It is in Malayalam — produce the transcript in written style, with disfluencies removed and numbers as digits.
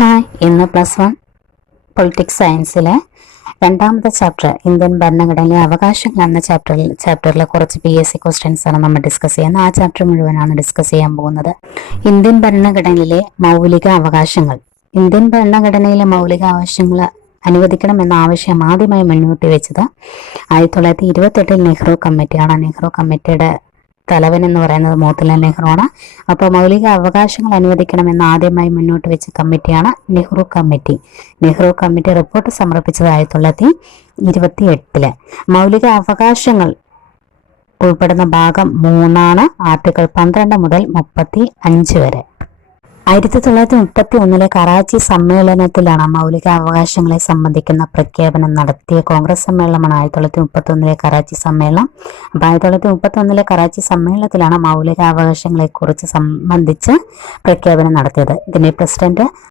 ഹായ്, ഇന്ന് +1 പൊളിറ്റിക്സ് സയൻസിലെ രണ്ടാമത്തെ ചാപ്റ്റർ ഇന്ത്യൻ ഭരണഘടനയിലെ അവകാശങ്ങൾ എന്ന ചാപ്റ്ററിലെ കുറച്ച് PSC ക്വസ്റ്റ്യൻസ് ആണ് നമ്മൾ ഡിസ്കസ് ചെയ്യുന്നത്. ആ ചാപ്റ്റർ മുഴുവനാണ് ഡിസ്കസ് ചെയ്യാൻ പോകുന്നത്. ഇന്ത്യൻ ഭരണഘടനയിലെ മൗലിക അവകാശങ്ങൾ. ഇന്ത്യൻ ഭരണഘടനയിലെ മൗലിക അവകാശങ്ങൾ അനുവദിക്കണമെന്ന ആവശ്യം ആദ്യമായി മുന്നോട്ട് വെച്ചത് 1928 നെഹ്റു കമ്മിറ്റിയാണ്. നെഹ്റു കമ്മിറ്റിയുടെ തലവൻ എന്ന് പറയുന്നത് മോത്തിലാൽ നെഹ്റു ആണ്. അപ്പോൾ മൗലിക അവകാശങ്ങൾ അനുവദിക്കണമെന്ന് ആദ്യമായി മുന്നോട്ട് വെച്ച കമ്മിറ്റിയാണ് Nehru committee. Nehru committee report സമർപ്പിച്ചത് 1928. മൗലിക അവകാശങ്ങൾ ഉൾപ്പെടുന്ന ഭാഗം 3 ആർട്ടിക്കിൾ 12 മുതൽ 35 വരെ. 1931 കറാച്ചി സമ്മേളനത്തിലാണ് മൗലിക അവകാശങ്ങളെ സംബന്ധിക്കുന്ന പ്രഖ്യാപനം നടത്തിയ കോൺഗ്രസ് സമ്മേളനമാണ് 1931 കറാച്ചി സമ്മേളനം. അപ്പോൾ 1931 കറാച്ചി സമ്മേളനത്തിലാണ് മൗലിക അവകാശങ്ങളെ കുറിച്ച് സംബന്ധിച്ച് പ്രഖ്യാപനം നടത്തിയത്. ഇതിന്റെ പ്രസിഡന്റ്